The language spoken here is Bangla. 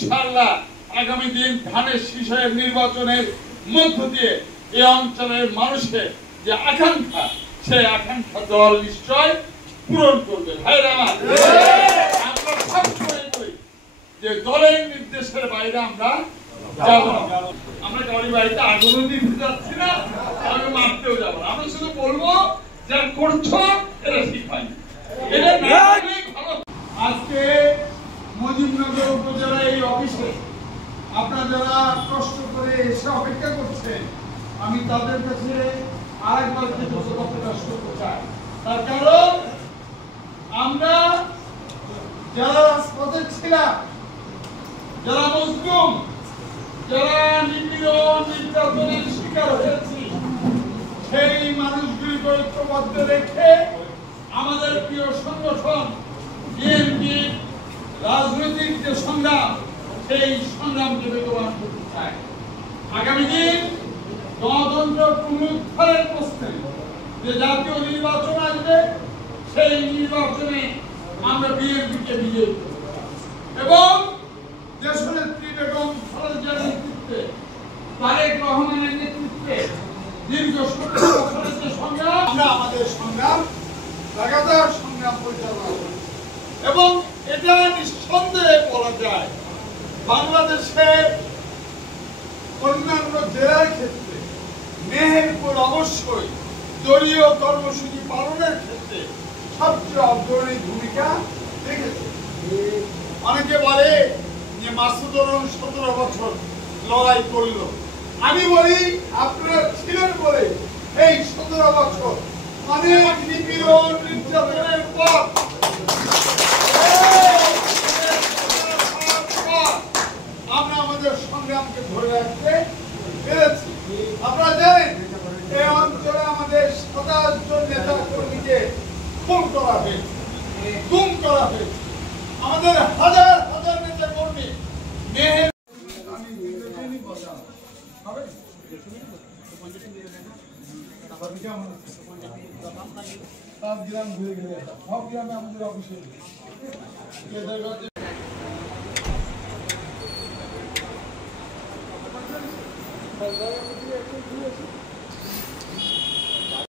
ইনশাআল্লাহ আগামী দিন ধানের শীষের নির্বাচনের মধ্য দিয়ে এই অঞ্চলের মানুষের যে আকাঙ্ক্ষা, সেই আকাঙ্ক্ষা দল নিশ্চয় পূরণ করবে। ভাইরা আমার, আমরা সবসময় বলি যে দলের নির্দেশের বাইরে আমরা যাব না। আমরা কাউরি বাড়িতে আগুনও দিতে যাচ্ছি না, আমি মারতেও যাব না। আমরা শুধু বলবো যা করছো এটা ঠিক হয়নি, এটা না ভালো। আজকে মজিবনগর উপজেলা এই অফিসে আপনারা যারা কষ্ট করে এসে অপেক্ষা করছেন, আমি তাদের কাছে আরেকবার কৃতজ্ঞতা প্রকাশ করতে চাই। তার কারণ আমরা যারা রাজপথে ছিলাম, যারা মজলুম, যারা নিপীড়ন নির্যাতনের শিকার হয়েছি, সেই মানুষগুলিকে ঐক্যবদ্ধ রেখে আমাদের প্রিয় সংগঠন বিএনপি রাজনৈতিক যে সংগ্রাম, সেই সংগ্রামকে বেগবান করতে চায়। আগামী দিন গণতন্ত্র পুনরুদ্ধারের প্রশ্নে যে জাতীয় নির্বাচন আসবে, সেই নির্বাচনে আমরা বিএনপিকে বিজয়ী করব এবং দেশনেত্রী বেগম খালেদা নেতৃত্বে, তারেক রহমানের নেতৃত্বে দীর্ঘ 17 বছরের যে সংগ্রাম, আমরা আমাদের সংগ্রাম লাগাতার সংগ্রাম পরিচালনা করি এবং এটা নিঃসন্দেহে বলা যায় বাংলাদেশের অন্যান্য জেলার ক্ষেত্রে মেহেরপুর অবশ্যই দলীয় কর্মসূচি পালনের ক্ষেত্রে সবচেয়ে অগ্রণী ভূমিকা রেখেছে। অনেকে বলে যে মাসুদুর রহমান 17 বছর লড়াই করলো। আমি বলি আপনারা ছিলেন বলে এই 17 বছর অনেক নিপীড়ন নির্যাতনের পর আমরা আমাদের সংগ্রামকে ধরে রাখতে পেরেছি। আপনারা জানেন এই অঞ্চলে আমাদের 27 জন নেতা কর্মীকে খুন করা হয়েছে, গুম করা হয়েছে। আমাদের হাজার হাজার নেতা কর্মী সব গ্রাম ঘুরে গেলে সব গ্রামে আমাদের অফিসে